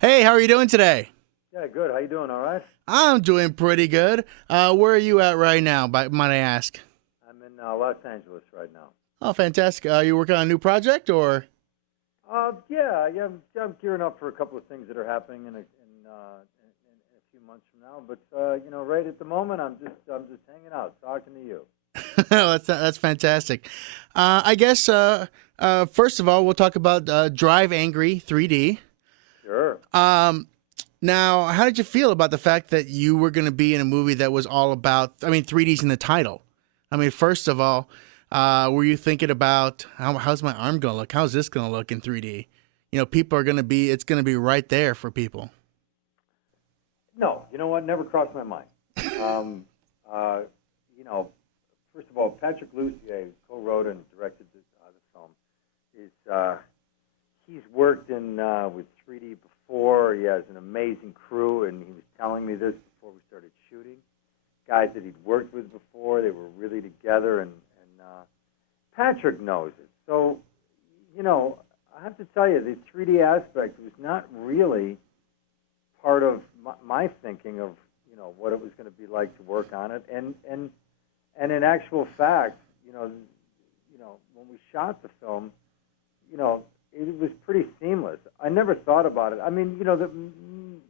Hey, how are you doing today? Yeah, good. How you doing? All right. I'm doing pretty good. Where are you at right now, might I ask? I'm in Los Angeles right now. Oh, fantastic. Are you working on a new project or? Yeah. I'm gearing up for a couple of things that are happening in a few months from now. But right at the moment, I'm just hanging out, talking to you. That's fantastic. I guess first of all, we'll talk about Drive Angry 3D. Sure. Um, Now, how did you feel about the fact that you were going to be in a movie that was all about? I mean, 3D's in the title. I mean, first of all, were you thinking about how's my arm going to look? How's this going to look in 3D? People are going to be. It's going to be right there for people. No, you know what? Never crossed my mind. Um, uh, you know, First of all, Patrick Lussier, who co-wrote and directed the film, is he's worked in with 3D before. He has an amazing crew, and he was telling me this before we started shooting. Guys that he'd worked with before, they were really together, and Patrick knows it. So, I have to tell you, the 3D aspect was not really part of my thinking of what it was going to be like to work on it, and in actual fact, when we shot the film, it was pretty seamless. I never thought about it. I mean,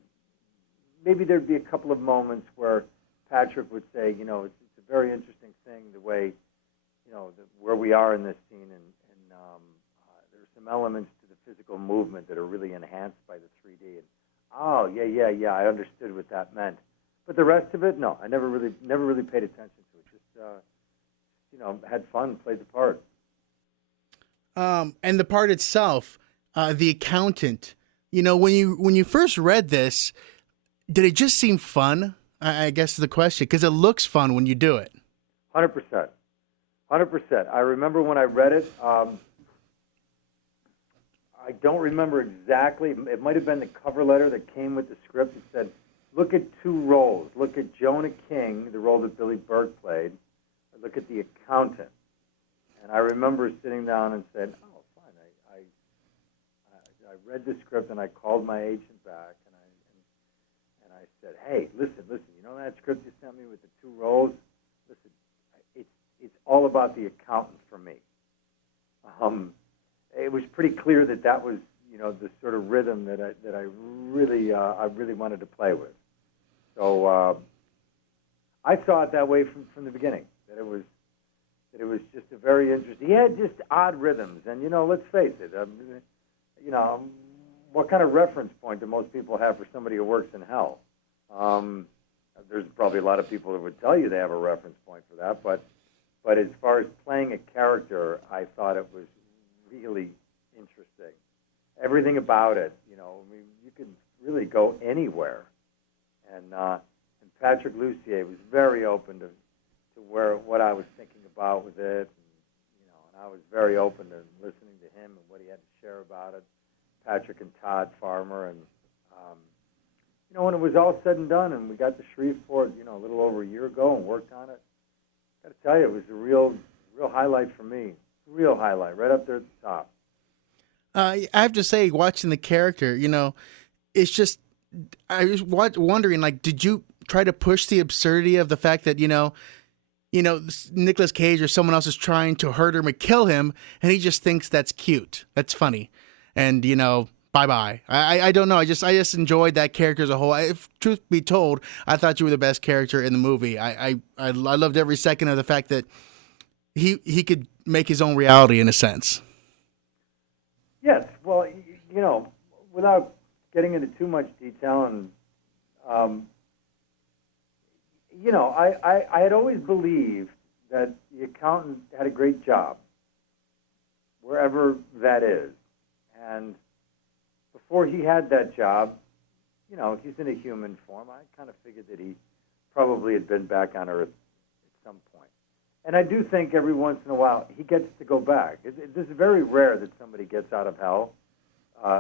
maybe there'd be a couple of moments where Patrick would say, it's a very interesting thing the way, where we are in this scene, and there's some elements to the physical movement that are really enhanced by the 3D. And oh, yeah, I understood what that meant. But the rest of it, no, I never really paid attention to it. Just, had fun, played the part. And the part itself, the accountant. When you first read this, did it just seem fun? I guess is the question because it looks fun when you do it. 100%. 100%. I remember when I read it. I don't remember exactly. It might have been the cover letter that came with the script. It said, "Look at two roles. Look at Jonah King, the role that Billy Burke played. Or look at the accountant." And I remember sitting down and said, "Oh, fine." I read the script and I called my agent back and I said, "Hey, listen. You know that script you sent me with the two roles? Listen, it's all about the accountant for me." It was pretty clear that that was the sort of rhythm that I really wanted to play with. So I saw it that way from the beginning. That it was just a very interesting. He had just odd rhythms, and let's face it. What kind of reference point do most people have for somebody who works in hell? There's probably a lot of people that would tell you they have a reference point for that, but as far as playing a character, I thought it was really interesting. Everything about it, I mean, you could really go anywhere, and Patrick Lussier was very open to what I was thinking about with it, and I was very open to listening to him and what he had to share about it. Patrick and Todd Farmer, and um, when it was all said and done, and we got to Shreveport, a little over a year ago, and worked on it. Got to tell you, it was a real highlight for me. Real highlight, right up there at the top. I have to say, watching the character, it's just I was wondering, like, did you try to push the absurdity of the fact that Nicolas Cage or someone else is trying to hurt him or kill him, and he just thinks that's cute, that's funny, and bye bye. I don't know. I just enjoyed that character as a whole. If truth be told, I thought you were the best character in the movie. I loved every second of the fact that he could make his own reality in a sense. Yes, well, without getting into too much detail, and um, I had always believed that the accountant had a great job, wherever that is. And before he had that job, he's in a human form. I kind of figured that he probably had been back on Earth at some point. And I do think every once in a while he gets to go back. It's very rare that somebody gets out of hell,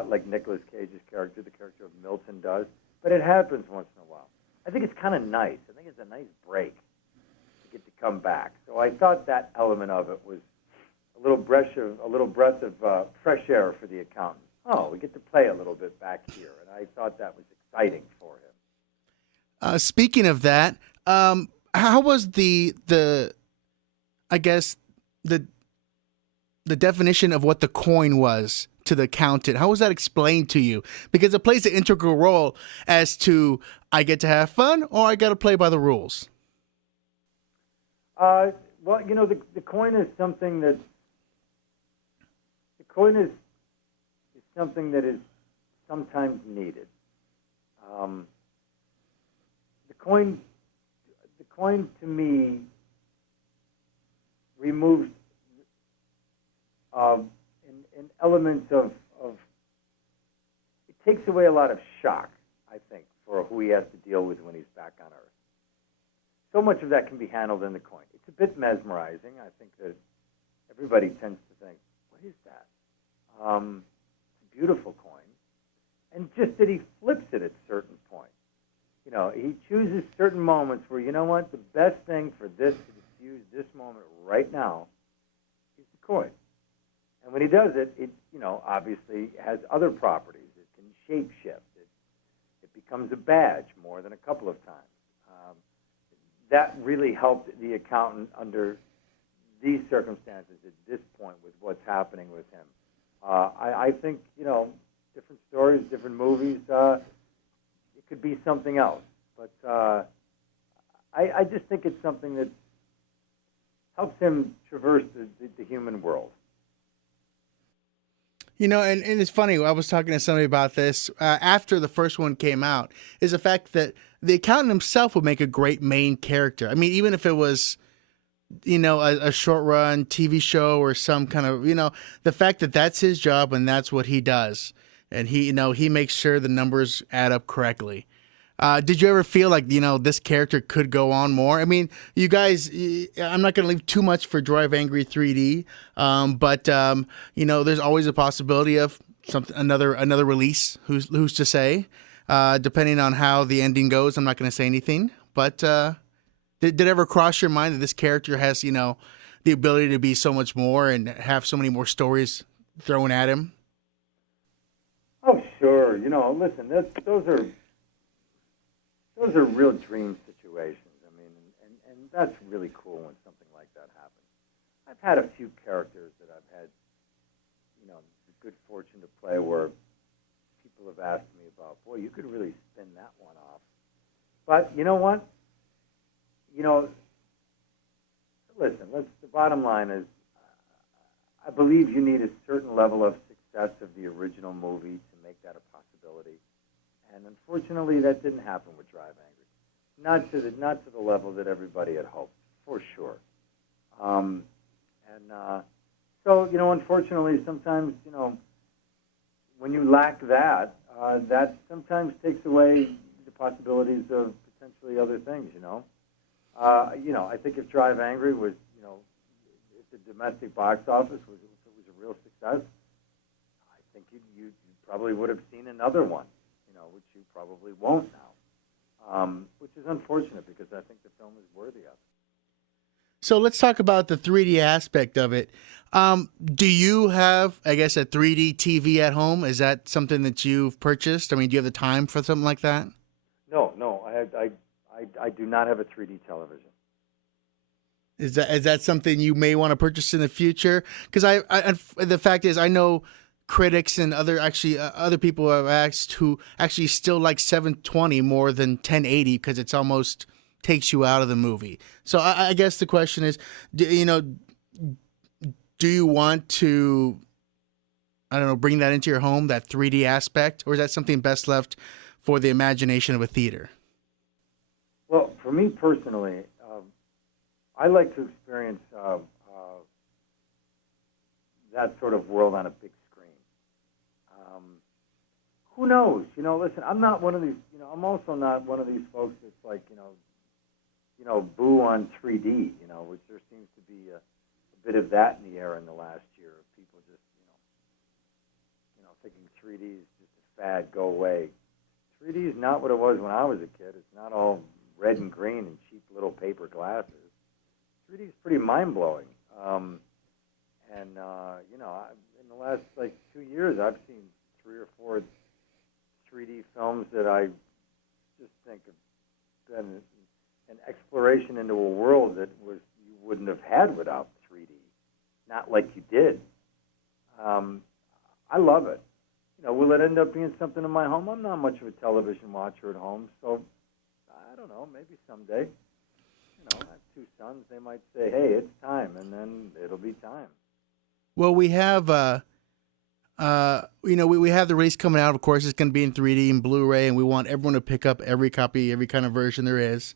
like Nicolas Cage's character, the character of Milton, does. But it happens once in a while. I think it's kind of nice. I think it's a nice break to get to come back. So I thought that element of it was a little breath of fresh air for the accountant. oh, we get to play a little bit back here, and I thought that was exciting for him. Speaking of that, how was the I guess the definition of what the coin was to the accountant? How was that explained to you? Because it plays an integral role as to I get to have fun or I got to play by the rules. Well, the coin is something that is something that is sometimes needed. The coin to me removes an element of it takes away a lot of shock, I think, for who he has to deal with when he's back on Earth. So much of that can be handled in the coin. It's a bit mesmerizing. I think that everybody tends to think, what is that? It's a beautiful coin. And just that he flips it at certain points. He chooses certain moments where, you know what, the best thing for this to diffuse this moment right now is the coin. And when he does it, it obviously has other properties. It can shape shift. It becomes a badge more than a couple of times. That really helped the accountant under these circumstances at this point with what's happening with him. I think, different stories, different movies, it could be something else. But I just think it's something that helps him traverse the human world. And it's funny, I was talking to somebody about this after the first one came out, is the fact that the accountant himself would make a great main character. I mean, even if it was, a short run TV show or some kind of, the fact that that's his job and that's what he does. And he makes sure the numbers add up correctly. Did you ever feel like, this character could go on more? I mean, you guys, I'm not going to leave too much for Drive Angry 3D, but there's always a possibility of another release. Who's to say? Depending on how the ending goes, I'm not going to say anything. But did it ever cross your mind that this character has, the ability to be so much more and have so many more stories thrown at him? Oh, sure. Listen, those are real dream situations. I mean, and that's really cool when something like that happens. I've had a few characters that I've had, the good fortune to play where people have asked me about, boy, you could really spin that one off. But you know what? Listen, the bottom line is, I believe you need a certain level of success of the original movie to make that a possibility. And unfortunately, that didn't happen with Drive Angry. Not to the level that everybody had hoped, for sure. So, unfortunately, sometimes, when you lack that, that sometimes takes away the possibilities of potentially other things, I think if Drive Angry was, if the domestic box office was a real success, I think you probably would have seen another one, which you probably won't now, which is unfortunate because I think the film is worthy of it. So let's talk about the 3D aspect of it. Do you have, I guess, a 3D TV at home? Is that something that you've purchased? I mean, do you have the time for something like that? No, I do not have a 3D television. Is that something you may want to purchase in the future? Because the fact is, I know critics and other people have asked who actually still like 720 more than 1080 because it's almost takes you out of the movie. So I guess the question is, do you want to, I don't know, bring that into your home, that 3D aspect, or is that something best left for the imagination of a theater? Well, for me personally, I like to experience that sort of world on a big screen. Who knows? Listen, I'm not one of these. I'm also not one of these folks that's like, boo on 3D. Which there seems to be a bit of that in the air in the last year of people just, thinking 3D is just a fad, go away. 3D is not what it was when I was a kid. It's not all red and green and cheap little paper glasses. 3D is pretty mind-blowing. In the last, 2 years, I've seen 3 or 4 3D films that I just think have been an exploration into a world that you wouldn't have had without 3D, not like you did. I love it. Will it end up being something in my home? I'm not much of a television watcher at home, so I don't know. Maybe someday. I have 2 sons. They might say, "Hey, it's time," and then it'll be time. Well, we have we have the release coming out. Of course, it's going to be in 3D and Blu-ray, and we want everyone to pick up every copy, every kind of version there is.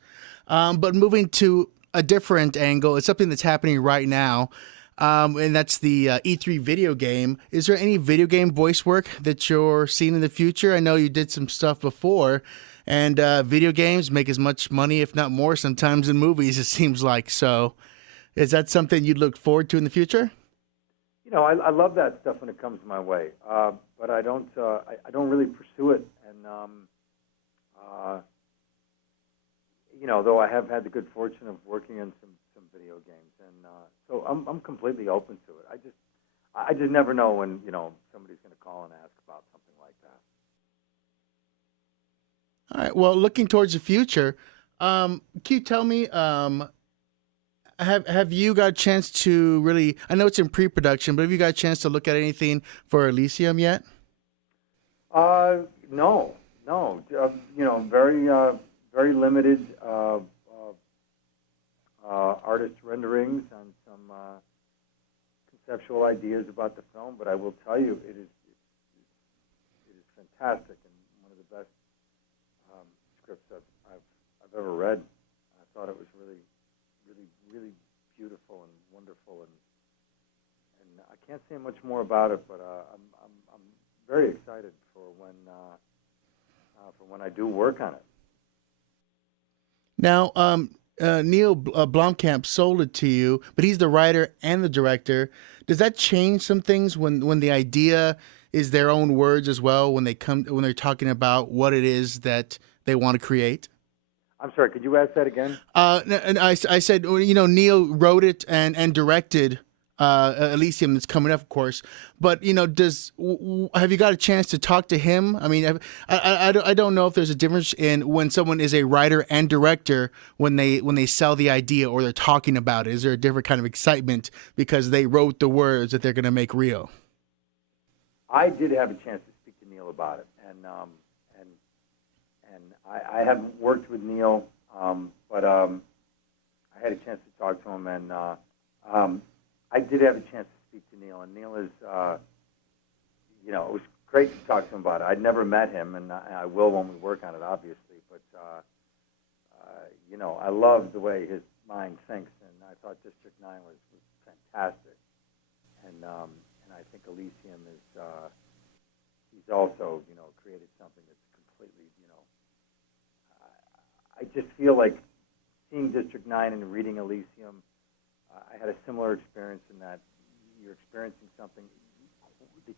But moving to a different angle, it's something that's happening right now, and that's the E3 video game. Is there any video game voice work that you're seeing in the future? I know you did some stuff before, and video games make as much money, if not more, sometimes in movies, it seems like. So is that something you'd look forward to in the future? I love that stuff when it comes my way, but I don't really pursue it. And though I have had the good fortune of working in some video games, and so I'm completely open to it. I just never know when somebody's going to call and ask about something like that. All right. Well, looking towards the future, can you tell me? Have you got a chance to really? I know it's in pre-production, but have you got a chance to look at anything for Elysium yet? No. Very limited artist renderings and some conceptual ideas about the film. But I will tell you, it is fantastic and one of the best scripts I've ever read. I thought it was really beautiful and wonderful, and I can't say much more about it, but I'm very excited for when I do work on it. Now, Neil Blomkamp sold it to you, but he's the writer and the director. Does that change some things when the idea is their own words as well when they're talking about what it is that they want to create? I'm sorry, could you ask that again? And I said, Neil wrote it and directed Elysium that's coming up, of course. But, have you got a chance to talk to him? I mean, I don't know if there's a difference in when someone is a writer and director when they sell the idea or they're talking about it. Is there a different kind of excitement because they wrote the words that they're going to make real? I did have a chance to speak to Neil about it, and I haven't worked with Neil, but I had a chance to talk to him, and I did have a chance to speak to Neil, and Neil is, it was great to talk to him about it. I'd never met him, and I will when we work on it, obviously, but, I love the way his mind thinks, and I thought District 9 was fantastic, and I think Elysium is, he's also, created something that's completely, I just feel like seeing District 9 and reading Elysium, I had a similar experience in that you're experiencing something that you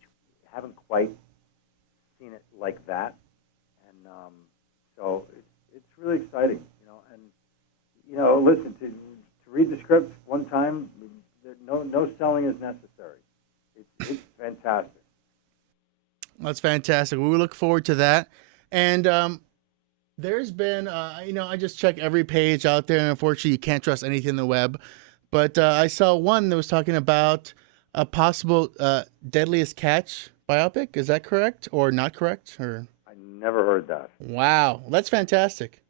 haven't quite seen it like that. And so it's really exciting, and, listen, to read the script one time, no selling is necessary. It's fantastic. That's fantastic. We look forward to that. And there's been, I just check every page out there, and unfortunately you can't trust anything on the web. But I saw one that was talking about a possible Deadliest Catch biopic. Is that correct or not correct? Or I never heard that. Wow, that's fantastic.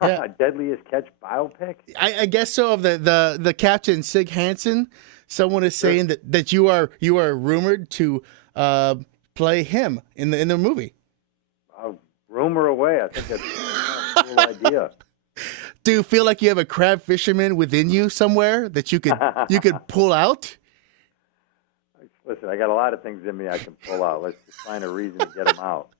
Yeah. Deadliest Catch biopic? I guess so. Of the captain, Sig Hansen. Someone is saying that you are rumored to play him in the movie. Rumor away. I think that's a cool idea. Do you feel like you have a crab fisherman within you somewhere that you could pull out? Listen, I got a lot of things in me I can pull out. Let's just find a reason to get them out.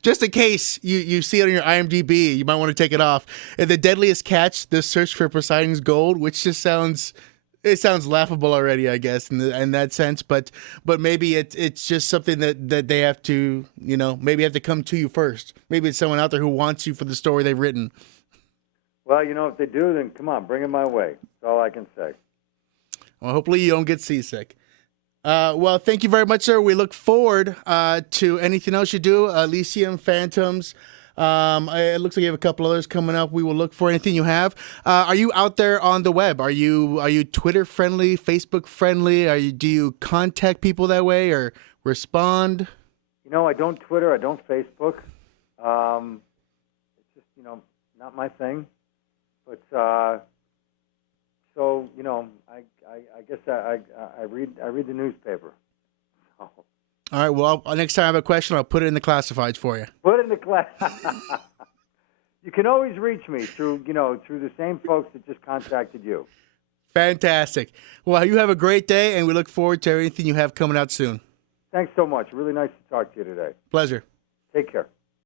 Just in case you see it on your IMDb, you might want to take it off. And The Deadliest Catch: The Search for Poseidon's Gold, which just sounds laughable already, I guess, in that sense. But maybe it's just something that they have to, maybe have to come to you first. Maybe it's someone out there who wants you for the story they've written. Well, if they do, then come on, bring it my way. That's all I can say. Well, hopefully you don't get seasick. Well, thank you very much, sir. We look forward to anything else you do. Elysium, Phantoms. It looks like you have a couple others coming up. We will look for anything you have. Are you out there on the web? Are you Twitter friendly, Facebook friendly? Do you contact people that way or respond? I don't Twitter. I don't Facebook. It's just not my thing. But so I guess I read the newspaper. So. All right. Well, next time I have a question, I'll put it in the classifieds for you. Put it in the class. You can always reach me through the same folks that just contacted you. Fantastic. Well, you have a great day, and we look forward to anything you have coming out soon. Thanks so much. Really nice to talk to you today. Pleasure. Take care.